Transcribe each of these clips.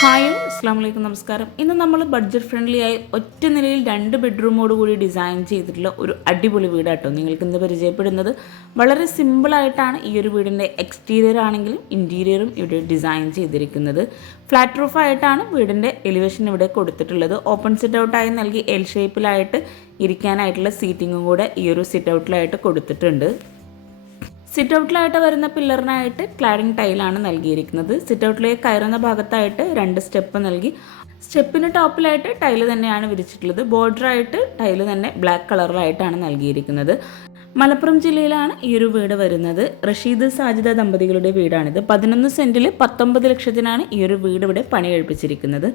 Hi അസ്സാം നമസ്കാരം. ഇന്ന് നമ്മൾ ബഡ്ജറ്റ് ഫ്രണ്ട്ലി ആയി ഒറ്റ നിലയിൽ രണ്ട് ബെഡ്റൂമോട് കൂടി ഡിസൈൻ ചെയ്തിട്ടുള്ള ഒരു അടിപൊളി വീടാട്ടോ നിങ്ങൾക്ക് ഇന്ന് പരിചയപ്പെടുന്നത്. വളരെ സിമ്പിളായിട്ടാണ് ഈ ഒരു വീടിന്റെ എക്സ്റ്റീരിയർ ആണെങ്കിലും ഇന്റീരിയറും ഇവിടെ ഡിസൈൻ ചെയ്തിരിക്കുന്നത്. ഫ്ലാറ്റ് റൂഫായിട്ടാണ് വീടിന്റെ എലിവേഷൻ ഇവിടെ കൊടുത്തിട്ടുള്ളത്. ഓപ്പൺ സിറ്റ് ഔട്ടായി നൽകി എൽ ഷേപ്പിലായിട്ട് ഇരിക്കാനായിട്ടുള്ള സീറ്റിങ്ങും കൂടെ ഈ ഒരു സിറ്റ് ഔട്ടിലായിട്ട് കൊടുത്തിട്ടുണ്ട്. സിറ്റ് ഔട്ടിലായിട്ട് വരുന്ന പില്ലറിനായിട്ട് ക്ലാഡിംഗ് ടൈലാണ് നൽകിയിരിക്കുന്നത്. സിറ്റ് ഔട്ടിലേക്ക് കയറുന്ന ഭാഗത്തായിട്ട് രണ്ട് സ്റ്റെപ്പ് നൽകി. സ്റ്റെപ്പിന് ടോപ്പിലായിട്ട് ടൈൽ തന്നെയാണ് വിരിച്ചിട്ടുള്ളത്. ബോർഡറായിട്ട് ടൈൽ തന്നെ ബ്ലാക്ക് കളറിലായിട്ടാണ് നൽകിയിരിക്കുന്നത്. മലപ്പുറം ജില്ലയിലാണ് ഈ ഒരു വീട് വരുന്നത്. റഷീദ് സാജിദ ദമ്പതികളുടെ വീടാണിത്. പതിനൊന്ന് സെന്റിൽ പത്തൊമ്പത് ലക്ഷത്തിനാണ് ഈ ഒരു വീട് ഇവിടെ പണി കഴിപ്പിച്ചിരിക്കുന്നത്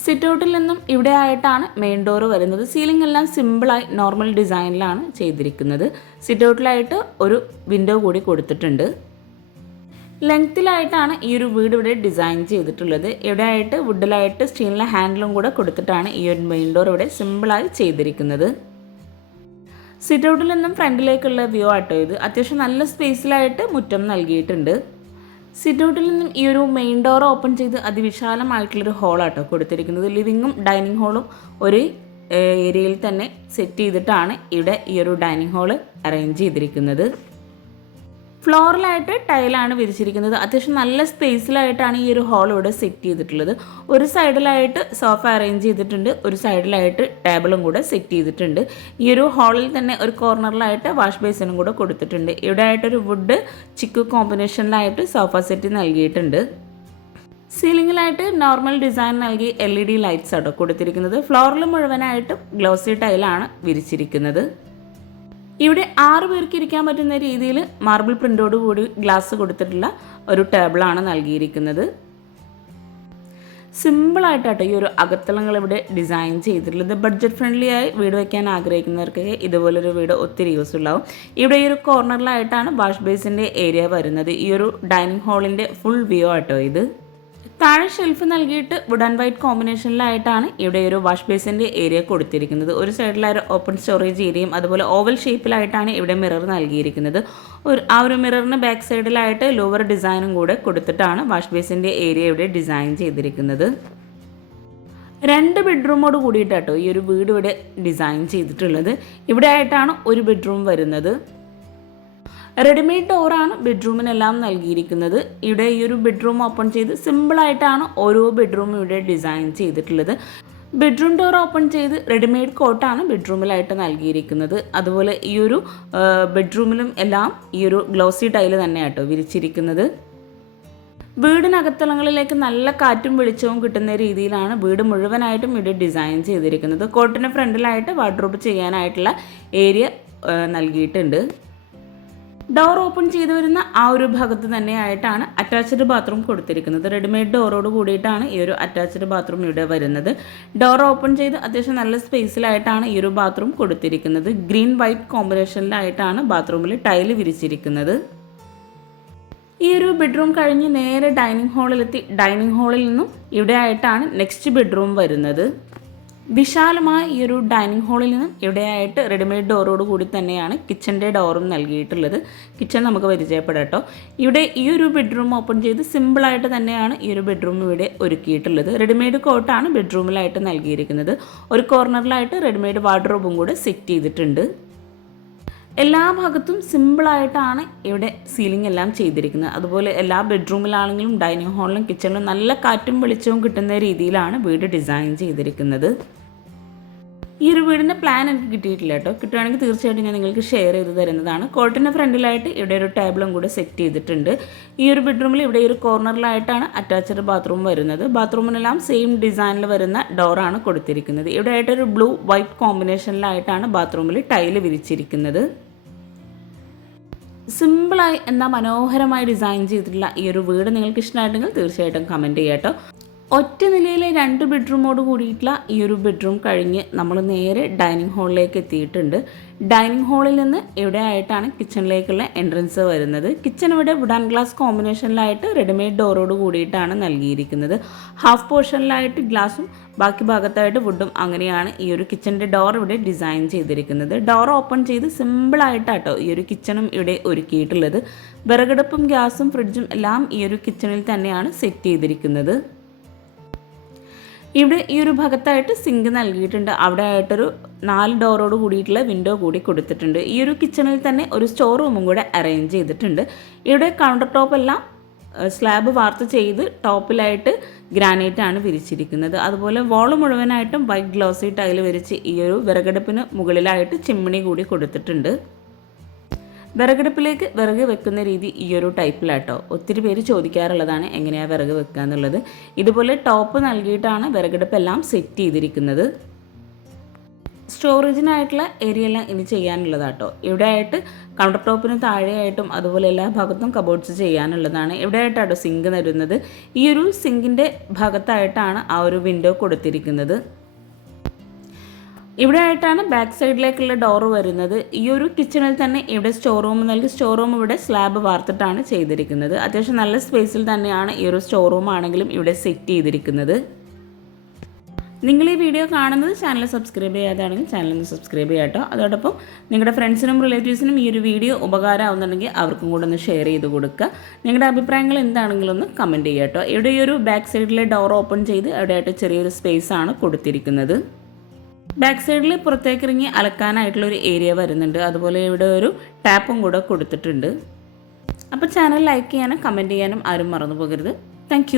സിറ്റ് ഔട്ടിൽ നിന്നും ഇവിടെ ആയിട്ടാണ് മെയിൻ ഡോർ വരുന്നത്. സീലിംഗ് എല്ലാം സിമ്പിളായി നോർമൽ ഡിസൈനിലാണ് ചെയ്തിരിക്കുന്നത്. സിറ്റ് ഔട്ടിലായിട്ട് ഒരു വിൻഡോ കൂടി കൊടുത്തിട്ടുണ്ട്. ലെങ്ത്തിലായിട്ടാണ് ഈ ഒരു വീട് ഇവിടെ ഡിസൈൻ ചെയ്തിട്ടുള്ളത്. ഇവിടെ ആയിട്ട് വുഡിലായിട്ട് സ്റ്റീലിലെ ഹാൻഡിലും കൂടെ കൊടുത്തിട്ടാണ് ഈ ഒരു മെയിൻ ഡോർ ഇവിടെ സിമ്പിളായി ചെയ്തിരിക്കുന്നത്. സിറ്റൗട്ടിൽ നിന്നും ഫ്രണ്ടിലേക്കുള്ള വ്യൂ ആട്ടോ ഇത്. അത്യാവശ്യം നല്ല സ്പേസിലായിട്ട് മുറ്റം നൽകിയിട്ടുണ്ട്. സിറ്റ് ഔട്ടിൽ നിന്നും ഈ ഒരു മെയിൻ ഡോർ ഓപ്പൺ ചെയ്ത് അതിവിശാലമായിട്ടുള്ളൊരു ഹോളാട്ടോ കൊടുത്തിരിക്കുന്നത്. ലിവിങ്ങും ഡൈനിങ് ഹോളും ഒരു ഏരിയയിൽ തന്നെ സെറ്റ് ചെയ്തിട്ടാണ് ഇവിടെ ഈ ഒരു ഡൈനിങ് ഹോൾ അറേഞ്ച് ചെയ്തിരിക്കുന്നത്. ഫ്ലോറിലായിട്ട് ടൈലാണ് വിരിച്ചിരിക്കുന്നത്. അത്യാവശ്യം നല്ല സ്പേസിലായിട്ടാണ് ഈ ഒരു ഹോൾ ഇവിടെ സെറ്റ് ചെയ്തിട്ടുള്ളത്. ഒരു സൈഡിലായിട്ട് സോഫ അറേഞ്ച് ചെയ്തിട്ടുണ്ട്. ഒരു സൈഡിലായിട്ട് ടേബിളും കൂടെ സെറ്റ് ചെയ്തിട്ടുണ്ട്. ഈ ഒരു ഹാളിൽ തന്നെ ഒരു കോർണറിലായിട്ട് വാഷ് ബേസിനും കൂടെ കൊടുത്തിട്ടുണ്ട്. ഇവിടെ ആയിട്ടൊരു വുഡ് ചിക്കു കോമ്പിനേഷനിലായിട്ട് സോഫ സെറ്റ് നൽകിയിട്ടുണ്ട്. സീലിംഗിലായിട്ട് നോർമൽ ഡിസൈൻ നൽകി എൽ ഇ ഡി ലൈറ്റ്സ് ആട്ടോ കൊടുത്തിരിക്കുന്നത്. ഫ്ലോറിൽ മുഴുവനായിട്ടും ഗ്ലോസി ടൈലാണ് വിരിച്ചിരിക്കുന്നത്. ഇവിടെ ആറ് പേർക്ക് ഇരിക്കാൻ പറ്റുന്ന രീതിയിൽ മാർബിൾ പ്രിന്റോട് കൂടി ഗ്ലാസ് കൊടുത്തിട്ടുള്ള ഒരു ടേബിളാണ് നൽകിയിരിക്കുന്നത്. സിമ്പിളായിട്ടാട്ടോ ഈ ഒരു അകത്തളങ്ങൾ ഇവിടെ ഡിസൈൻ ചെയ്തിട്ടുള്ളത്. ബഡ്ജറ്റ് ഫ്രണ്ട്ലി ആയി വീട് വയ്ക്കാൻ ആഗ്രഹിക്കുന്നവർക്കൊക്കെ ഇതുപോലൊരു വീട് ഒത്തിരി യൂസ് ഉണ്ടാവും. ഇവിടെ ഈ ഒരു കോർണറിലായിട്ടാണ് വാഷ് ബേസിന്റെ ഏരിയ വരുന്നത്. ഈ ഒരു ഡൈനിങ് ഹാളിന്റെ ഫുൾ വ്യൂ ആട്ടോ ഇത്. താഴെ ഷെൽഫ് നൽകിയിട്ട് വുഡ് ആൻഡ് വൈറ്റ് കോമ്പിനേഷനിലായിട്ടാണ് ഇവിടെ ഒരു വാഷ് ബേസിന്റെ ഏരിയ കൊടുത്തിരിക്കുന്നത്. ഒരു സൈഡിലായി ഓപ്പൺ സ്റ്റോറേജ് ഏരിയയും അതുപോലെ ഓവൽ ഷേപ്പിലായിട്ടാണ് ഇവിടെ മിറർ നൽകിയിരിക്കുന്നത്. ഒരു ആ ഒരു മിററിന് ബാക്ക് സൈഡിലായിട്ട് ലോവർ ഡിസൈനും കൂടെ കൊടുത്തിട്ടാണ് വാഷ് ബേസിന്റെ ഏരിയ ഇവിടെ ഡിസൈൻ ചെയ്തിരിക്കുന്നത്. രണ്ട് ബെഡ്റൂമോട് കൂടിയിട്ടാട്ടോ ഈ ഒരു വീട് ഇവിടെ ഡിസൈൻ ചെയ്തിട്ടുള്ളത്. ഇവിടെ ആയിട്ടാണ് ഒരു ബെഡ്റൂം വരുന്നത്. റെഡിമെയ്ഡ് ഡോറാണ് ബെഡ്റൂമിനെല്ലാം നൽകിയിരിക്കുന്നത്. ഇവിടെ ഈ ഒരു ബെഡ്റൂം ഓപ്പൺ ചെയ്ത് സിമ്പിളായിട്ടാണ് ഓരോ ബെഡ്റൂമും ഇവിടെ ഡിസൈൻ ചെയ്തിട്ടുള്ളത്. ബെഡ്റൂം ഡോർ ഓപ്പൺ ചെയ്ത് റെഡിമെയ്ഡ് കോട്ടാണ് ബെഡ്റൂമിലായിട്ട് നൽകിയിരിക്കുന്നത്. അതുപോലെ ഈ ഒരു ബെഡ്റൂമിലും എല്ലാം ഈ ഒരു ഗ്ലോസി ടൈൽ തന്നെയാട്ടോ വിരിച്ചിരിക്കുന്നത്. വീടിനകത്തളങ്ങളിലേക്ക് നല്ല കാറ്റും വെളിച്ചവും കിട്ടുന്ന രീതിയിലാണ് വീട് മുഴുവനായിട്ടും ഇവിടെ ഡിസൈൻ ചെയ്തിരിക്കുന്നത്. കോട്ടിന് ഫ്രണ്ടിലായിട്ട് വാർഡ്രോബ് ചെയ്യാനായിട്ടുള്ള ഏരിയ നൽകിയിട്ടുണ്ട്. ഡോർ ഓപ്പൺ ചെയ്തു വരുന്ന ആ ഒരു ഭാഗത്ത് തന്നെയായിട്ടാണ് അറ്റാച്ച്ഡ് ബാത്റൂം കൊടുത്തിരിക്കുന്നത്. റെഡിമെയ്ഡ് ഡോറോട് കൂടിയിട്ടാണ് ഈ ഒരു അറ്റാച്ച്ഡ് ബാത്റൂം ഇവിടെ വരുന്നത്. ഡോർ ഓപ്പൺ ചെയ്ത് അത്യാവശ്യം നല്ല സ്പേസിലായിട്ടാണ് ഈ ഒരു ബാത്റൂം കൊടുത്തിരിക്കുന്നത്. ഗ്രീൻ വൈറ്റ് കോമ്പിനേഷനിലായിട്ടാണ് ബാത്റൂമിൽ ടൈൽ വിരിച്ചിരിക്കുന്നത്. ഈ ഒരു ബെഡ്റൂം കഴിഞ്ഞ് നേരെ ഡൈനിങ് ഹാളിലെത്തി. ഡൈനിങ് ഹാളിൽ നിന്നും ഇവിടെ ആയിട്ടാണ് നെക്സ്റ്റ് ബെഡ്റൂം വരുന്നത്. വിശാലമായ ഈ ഒരു ഡൈനിങ് ഹാളിൽ നിന്നും ഇവിടെയായിട്ട് റെഡിമെയ്ഡ് ഡോറോട് കൂടി തന്നെയാണ് കിച്ചന്റെ ഡോറും നൽകിയിട്ടുള്ളത്. കിച്ചൺ നമുക്ക് പരിചയപ്പെടാട്ടോ ഇവിടെ ഈ ഒരു ബെഡ്റൂം ഓപ്പൺ ചെയ്ത് സിമ്പിളായിട്ട് തന്നെയാണ് ഈ ഒരു ബെഡ്റൂം ഇവിടെ ഒരുക്കിയിട്ടുള്ളത്. റെഡിമെയ്ഡ് കോട്ടാണ് ബെഡ്റൂമിലായിട്ട് നൽകിയിരിക്കുന്നത്. ഒരു കോർണറിലായിട്ട് റെഡിമെയ്ഡ് വാർഡ്രോബും കൂടെ സെറ്റ് ചെയ്തിട്ടുണ്ട്. എല്ലാ ഭാഗത്തും സിമ്പിളായിട്ടാണ് ഇവിടെ സീലിംഗ് എല്ലാം ചെയ്തിരിക്കുന്നത്. അതുപോലെ എല്ലാ ബെഡ്റൂമിലാണെങ്കിലും ഡൈനിങ് ഹാളിലും കിച്ചണിലും നല്ല കാറ്റും വെളിച്ചവും കിട്ടുന്ന രീതിയിലാണ് വീട് ഡിസൈൻ ചെയ്തിരിക്കുന്നത്. ഈ ഒരു വീടിന്റെ പ്ലാൻ എനിക്ക് കിട്ടിയിട്ടില്ല കേട്ടോ. കിട്ടുകയാണെങ്കിൽ തീർച്ചയായിട്ടും ഞാൻ നിങ്ങൾക്ക് ഷെയർ ചെയ്ത് തരുന്നതാണ്. കോട്ടിന്റെ ഫ്രണ്ടിലായിട്ട് ഇവിടെ ഒരു ടേബിളും കൂടെ സെറ്റ് ചെയ്തിട്ടുണ്ട്. ഈ ഒരു ബെഡ്റൂമിൽ ഇവിടെ ഒരു കോർണറിലായിട്ടാണ് അറ്റാച്ച്ഡ് ബാത്റൂം വരുന്നത്. ബാത്റൂമിനെല്ലാം സെയിം ഡിസൈനിൽ വരുന്ന ഡോറാണ് കൊടുത്തിരിക്കുന്നത്. ഇവിടെ ആയിട്ടൊരു ബ്ലൂ വൈറ്റ് കോമ്പിനേഷനിലായിട്ടാണ് ബാത്റൂമിൽ ടൈൽ വിരിച്ചിരിക്കുന്നത്. സിമ്പിളായി എന്നാൽ മനോഹരമായി ഡിസൈൻ ചെയ്തിട്ടുള്ള ഈ ഒരു വീട് നിങ്ങൾക്ക് ഇഷ്ടമായിട്ടുണ്ടെങ്കിൽ തീർച്ചയായിട്ടും കമന്റ് ചെയ്യാം കേട്ടോ. ഒറ്റ നിലയിലെ രണ്ട് ബെഡ്റൂമോട് കൂടിയിട്ടുള്ള ഈ ഒരു ബെഡ്റൂം കഴിഞ്ഞ് നമ്മൾ നേരെ ഡൈനിങ് ഹാളിലേക്ക് എത്തിയിട്ടുണ്ട്. ഡൈനിങ് ഹാളിൽ നിന്ന് എവിടെയായിട്ടാണ് കിച്ചണിലേക്കുള്ള എൻട്രൻസ് വരുന്നത്? കിച്ചൺ ഇവിടെ വുഡൻ ഗ്ലാസ് കോമ്പിനേഷനിലായിട്ട് റെഡിമെയ്ഡ് ഡോറോട് കൂടിയിട്ടാണ് നൽകിയിരിക്കുന്നത്. ഹാഫ് പോർഷനിലായിട്ട് ഗ്ലാസും ബാക്കി ഭാഗത്തായിട്ട് വുഡും അങ്ങനെയാണ് ഈ ഒരു കിച്ചണിന്റെ ഡോർ ഇവിടെ ഡിസൈൻ ചെയ്തിരിക്കുന്നത്. ഡോർ ഓപ്പൺ ചെയ്ത് സിമ്പിളായിട്ടാട്ടോ ഈ ഒരു കിച്ചണും ഇവിടെ ഒരുക്കിയിട്ടുള്ളത്. വിറകടുപ്പും ഗ്യാസും ഫ്രിഡ്ജും എല്ലാം ഈ ഒരു കിച്ചണിൽ തന്നെയാണ് സെറ്റ് ചെയ്തിരിക്കുന്നത്. ഇവിടെ ഈ ഒരു ഭാഗത്തായിട്ട് സിങ്ക് നൽകിയിട്ടുണ്ട്. അവിടെ ആയിട്ടൊരു നാല് ഡോറോട് കൂടിയിട്ടുള്ള വിൻഡോ കൂടി കൊടുത്തിട്ടുണ്ട്. ഈ ഒരു കിച്ചണിൽ തന്നെ ഒരു സ്റ്റോർ റൂമും കൂടെ അറേഞ്ച് ചെയ്തിട്ടുണ്ട്. ഇവിടെ കൗണ്ടർ ടോപ്പ് എല്ലാം സ്ലാബ് വാർത്ത് ചെയ്ത് ടോപ്പിലായിട്ട് ഗ്രാനൈറ്റ് ആണ് വിരിച്ചിരിക്കുന്നത്. അതുപോലെ വോൾ മുഴുവനായിട്ടും വൈറ്റ് ഗ്ലോസി ടൈൽ വിരിച്ച് ഈ ഒരു വിറകടുപ്പിന് മുകളിലായിട്ട് ചിമ്മിണി കൂടി കൊടുത്തിട്ടുണ്ട്. വിറകടുപ്പിലേക്ക് വിറക് വെക്കുന്ന രീതി ഈ ഒരു ടൈപ്പിലാട്ടോ. ഒത്തിരി പേര് ചോദിക്കാറുള്ളതാണ് എങ്ങനെയാണ് വിറക് വെക്കുക എന്നുള്ളത്. ഇതുപോലെ ടോപ്പ് നൽകിയിട്ടാണ് വിറകടുപ്പെല്ലാം സെറ്റ് ചെയ്തിരിക്കുന്നത്. സ്റ്റോറേജിനായിട്ടുള്ള ഏരിയ എല്ലാം ഇനി ചെയ്യാനുള്ളതാട്ടോ. ഇവിടെ ആയിട്ട് കൗണ്ടർ ടോപ്പിന് താഴെയായിട്ടും അതുപോലെ എല്ലാ ഭാഗത്തും കബോർഡ്സ് ചെയ്യാനുള്ളതാണ്. ഇവിടെ ആയിട്ടാട്ടോ സിങ്ക് നരുന്നത് ഈ ഒരു സിങ്കിന്റെ ഭാഗത്തായിട്ടാണ് ആ ഒരു വിൻഡോ കൊടുത്തിരിക്കുന്നത്. ഇവിടെ ആയിട്ടാണ് ബാക്ക് സൈഡിലേക്കുള്ള ഡോർ വരുന്നത്. ഈ ഒരു കിച്ചണിൽ തന്നെ ഇവിടെ സ്റ്റോർ റൂം നൽകി സ്റ്റോർ റൂം ഇവിടെ സ്ലാബ് വാർത്തിട്ടാണ് ചെയ്തിരിക്കുന്നത്. അത്യാവശ്യം നല്ല സ്പേസിൽ തന്നെയാണ് ഈ ഒരു സ്റ്റോർ റൂം ആണെങ്കിലും ഇവിടെ സെറ്റ് ചെയ്തിരിക്കുന്നത്. നിങ്ങൾ ഈ വീഡിയോ കാണുന്നത് ചാനൽ സബ്സ്ക്രൈബ് ചെയ്യാതാണെങ്കിൽ ചാനൽ ഒന്ന് സബ്സ്ക്രൈബ് ചെയ്യാട്ടോ അതോടൊപ്പം നിങ്ങളുടെ ഫ്രണ്ട്സിനും റിലേറ്റീവ്സിനും ഈ ഒരു വീഡിയോ ഉപകാരമാവുന്നുണ്ടെങ്കിൽ അവർക്കും കൂടെ ഒന്ന് ഷെയർ ചെയ്ത് കൊടുക്കുക. നിങ്ങളുടെ അഭിപ്രായങ്ങൾ എന്താണെങ്കിലും ഒന്ന് കമന്റ് ചെയ്യാട്ടോ ഇവിടെ ഈ ഒരു ബാക്ക് സൈഡിലെ ഡോർ ഓപ്പൺ ചെയ്ത് അവിടെയായിട്ട് ചെറിയൊരു സ്പേസ് ആണ് കൊടുത്തിരിക്കുന്നത്. ബാക്ക് സൈഡിൽ പുറത്തേക്ക് ഇറങ്ങി അലക്കാനായിട്ടുള്ള ഒരു ഏരിയ വരുന്നുണ്ട്. അതുപോലെ ഇവിടെ ഒരു ടാപ്പും കൂടെ കൊടുത്തിട്ടുണ്ട്. അപ്പോൾ ചാനൽ ലൈക്ക് ചെയ്യാനും കമന്റ് ചെയ്യാനും ആരും മറന്നു പോകരുത്. താങ്ക്